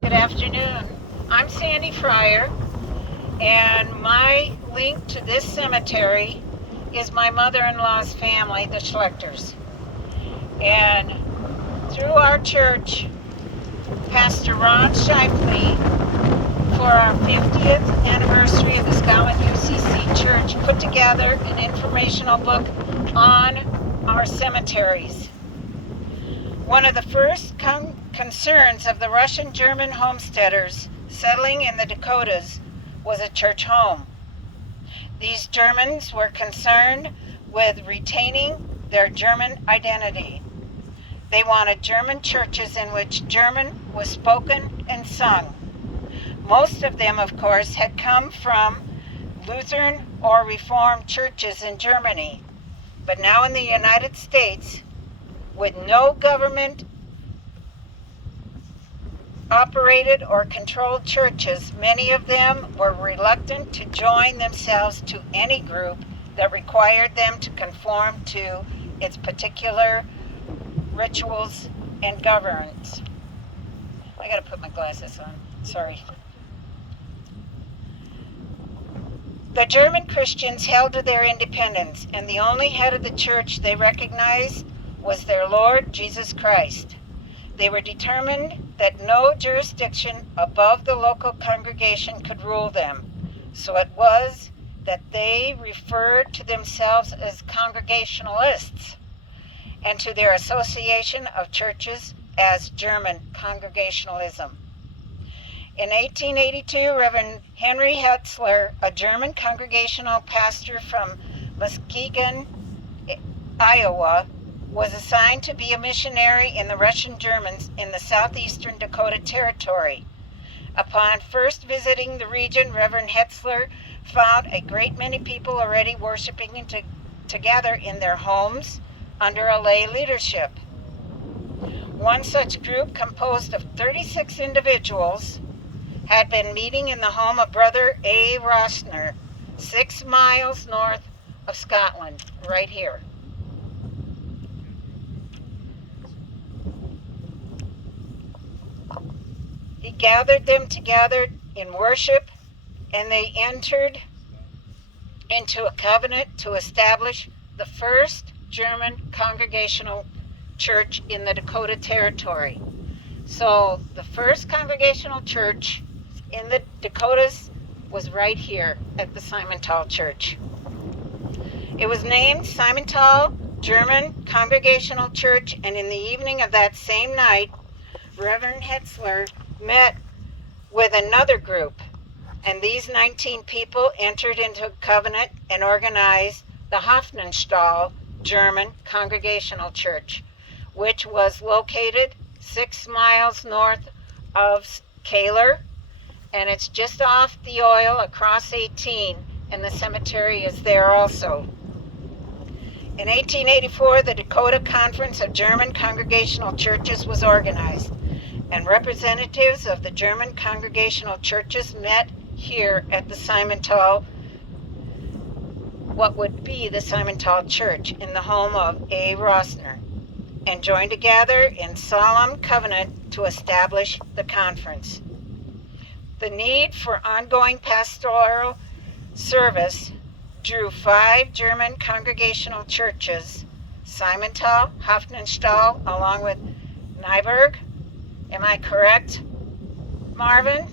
Good afternoon. I'm Sandy Fryer, and my link to this cemetery is my mother-in-law's family, the Schlechters. And through our church, Pastor Ron Shifley, for our 50th anniversary of the Scotland UCC Church, put together an informational book on our cemeteries. One of the first concerns of the Russian-German homesteaders settling in the Dakotas was a church home. These Germans were concerned with retaining their German identity. They wanted German churches in which German was spoken and sung. Most of them, of course, had come from Lutheran or Reformed churches in Germany. But now in the United States, with no government operated or controlled churches, many of them were reluctant to join themselves to any group that required them to conform to its particular rituals and governance. I gotta put my glasses on, sorry. The German Christians held to their independence, and the only head of the church they recognized was their Lord Jesus Christ. They were determined that no jurisdiction above the local congregation could rule them, so it was that they referred to themselves as Congregationalists and to their association of churches as German Congregationalism. In 1882, Reverend Henry Hetzler, a German Congregational pastor from Muskegon, Iowa, was assigned to be a missionary in the Russian Germans in the southeastern Dakota Territory. Upon first visiting the region, Reverend Hetzler found a great many people already worshiping together in their homes under a lay leadership. One such group, composed of 36 individuals, had been meeting in the home of Brother A. Rossner, 6 miles north of Scotland, right here. He gathered them together in worship, and they entered into a covenant to establish the first German Congregational Church in the Dakota Territory. So the first Congregational Church in the Dakotas was right here at the Simentahl Church. It was named Simentahl German Congregational Church, and in the evening of that same night, Reverend Hetzler met with another group, and these 19 people entered into a covenant and organized the Hofmannsthal German Congregational Church, which was located 6 miles north of Kaler, and it's just off the oil across 18, and the cemetery is there also. In 1884, the Dakota Conference of German Congregational Churches was organized, and representatives of the German Congregational Churches met here at the Simentahl, what would be the Simentahl Church, in the home of A. Rossner, and joined together in solemn covenant to establish the conference. The need for ongoing pastoral service drew 5 German Congregational churches, Simentahl, Hofmannsthal, along with Nyberg, am I correct, Marvin?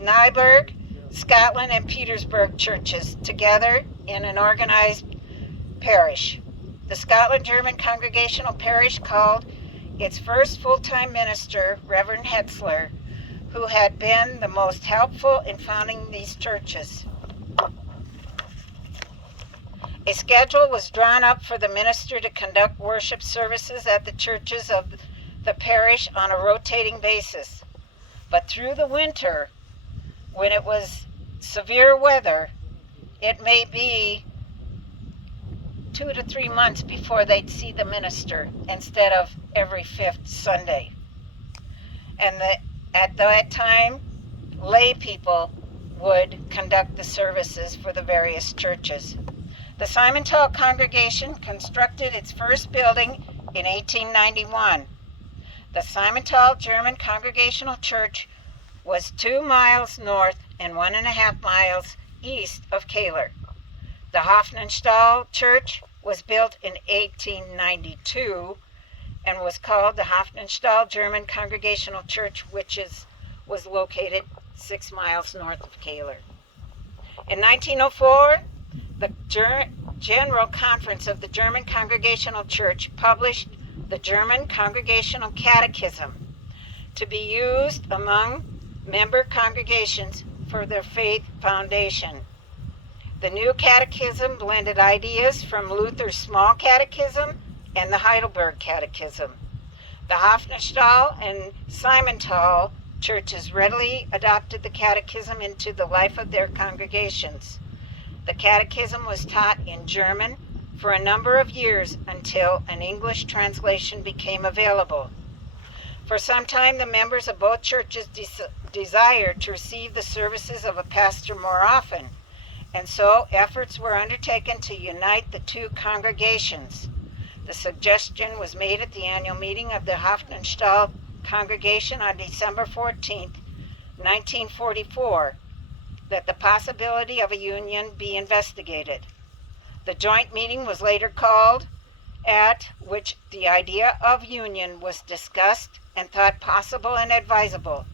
Nyberg, Scotland, and Petersburg churches together in an organized parish. The Scotland German Congregational Parish called its first full-time minister, Reverend Hetzler, who had been the most helpful in founding these churches. A schedule was drawn up for the minister to conduct worship services at the churches of the parish on a rotating basis. But through the winter, when it was severe weather, it may be 2 to 3 months before they'd see the minister instead of every 5th Sunday. And at that time, lay people would conduct the services for the various churches. The Simentahl congregation constructed its first building in 1891. The Simentahl German Congregational Church was 2 miles north and 1.5 miles east of Kahler. The Hofmannsthal Church was built in 1892 and was called the Hofmannsthal German Congregational Church, which was located 6 miles north of Kahler. In 1904, the General Conference of the German Congregational Church published the German Congregational Catechism to be used among member congregations for their faith foundation. The new catechism blended ideas from Luther's Small Catechism and the Heidelberg Catechism. The Hofmannsthal and Simentahl churches readily adopted the catechism into the life of their congregations. The catechism was taught in German for a number of years until an English translation became available. For some time, the members of both churches desired to receive the services of a pastor more often, and so efforts were undertaken to unite the two congregations. The suggestion was made at the annual meeting of the Hofmannsthal congregation on December 14, 1944, that the possibility of a union be investigated. The joint meeting was later called, at which the idea of union was discussed and thought possible and advisable.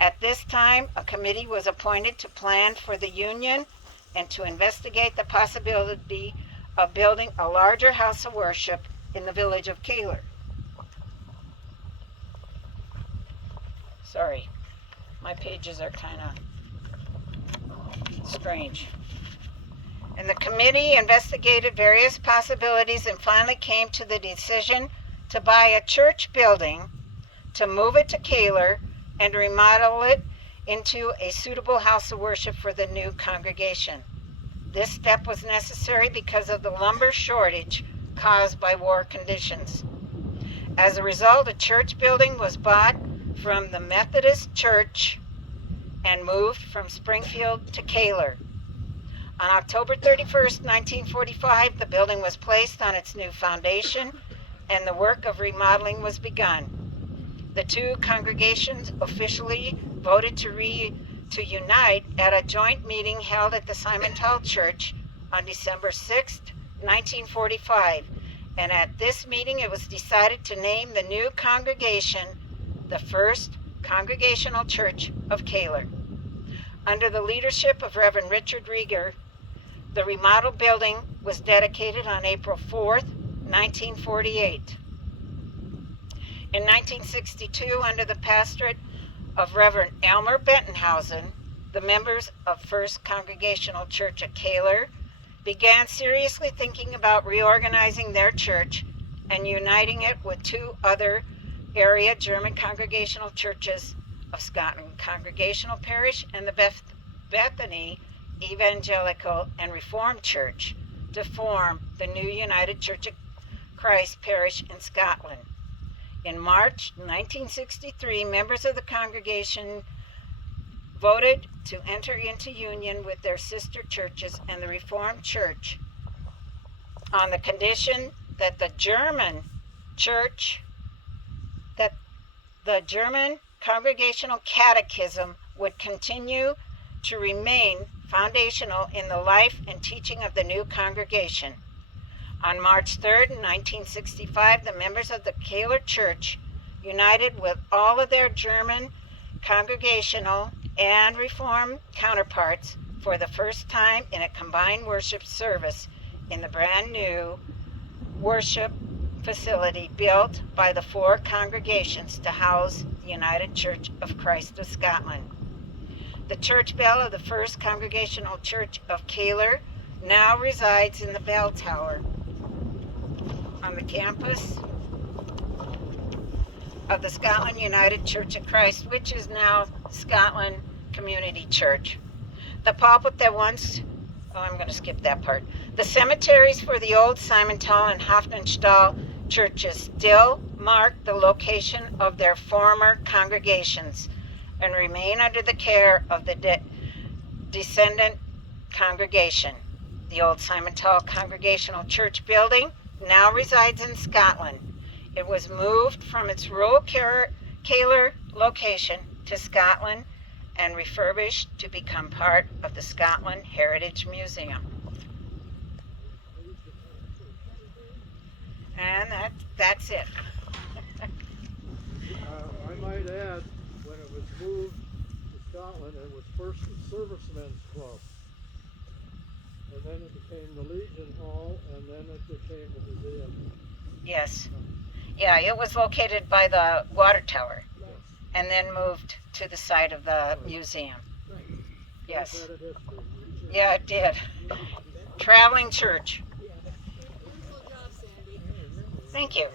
At this time, a committee was appointed to plan for the union and to investigate the possibility of building a larger house of worship in the village of Kahler. Sorry, my pages are kind of strange. And the committee investigated various possibilities and finally came to the decision to buy a church building, to move it to Kahler, and remodel it into a suitable house of worship for the new congregation. This step was necessary because of the lumber shortage caused by war conditions. As a result, a church building was bought from the Methodist Church and moved from Springfield to Kahler. On October 31st, 1945, the building was placed on its new foundation and the work of remodeling was begun. The two congregations officially voted to unite at a joint meeting held at the Simentahl Church on December 6, 1945, and at this meeting it was decided to name the new congregation the First Congregational Church of Kahler. Under the leadership of Reverend Richard Rieger, the remodeled building was dedicated on April 4, 1948. In 1962, under the pastorate of Reverend Elmer Bentenhausen, the members of First Congregational Church at Kahler began seriously thinking about reorganizing their church and uniting it with two other area German Congregational churches of Scotland Congregational Parish and the Bethany Evangelical and Reformed Church to form the new United Church of Christ Parish in Scotland. In March 1963, members of the congregation voted to enter into union with their sister churches and the Reformed Church on the condition that the German Congregational Catechism would continue to remain foundational in the life and teaching of the new congregation. On March 3rd, 1965, the members of the Kahler Church united with all of their German Congregational and Reformed counterparts for the first time in a combined worship service in the brand new worship facility built by the four congregations to house the United Church of Christ of Scotland. The church bell of the First Congregational Church of Kahler now resides in the bell tower on the campus of the Scotland United Church of Christ, which is now Scotland Community Church. The pulpit that once, I'm going to skip that part. The cemeteries for the old Simentahl and Hofmannsthal churches still mark the location of their former congregations and remain under the care of the descendant congregation. The old Simentahl Congregational Church building now resides in Scotland. It was moved from its rural Kahler location to Scotland and refurbished to become part of the Scotland Heritage Museum. And that's it. I might add, when it was moved to Scotland, it was first the Servicemen's Club. And then it became the Legion Hall, and then it became the museum. Yes. Yeah, it was located by the water tower and then moved to the side of the museum. Yes. Yeah, it did. Traveling church. Thank you.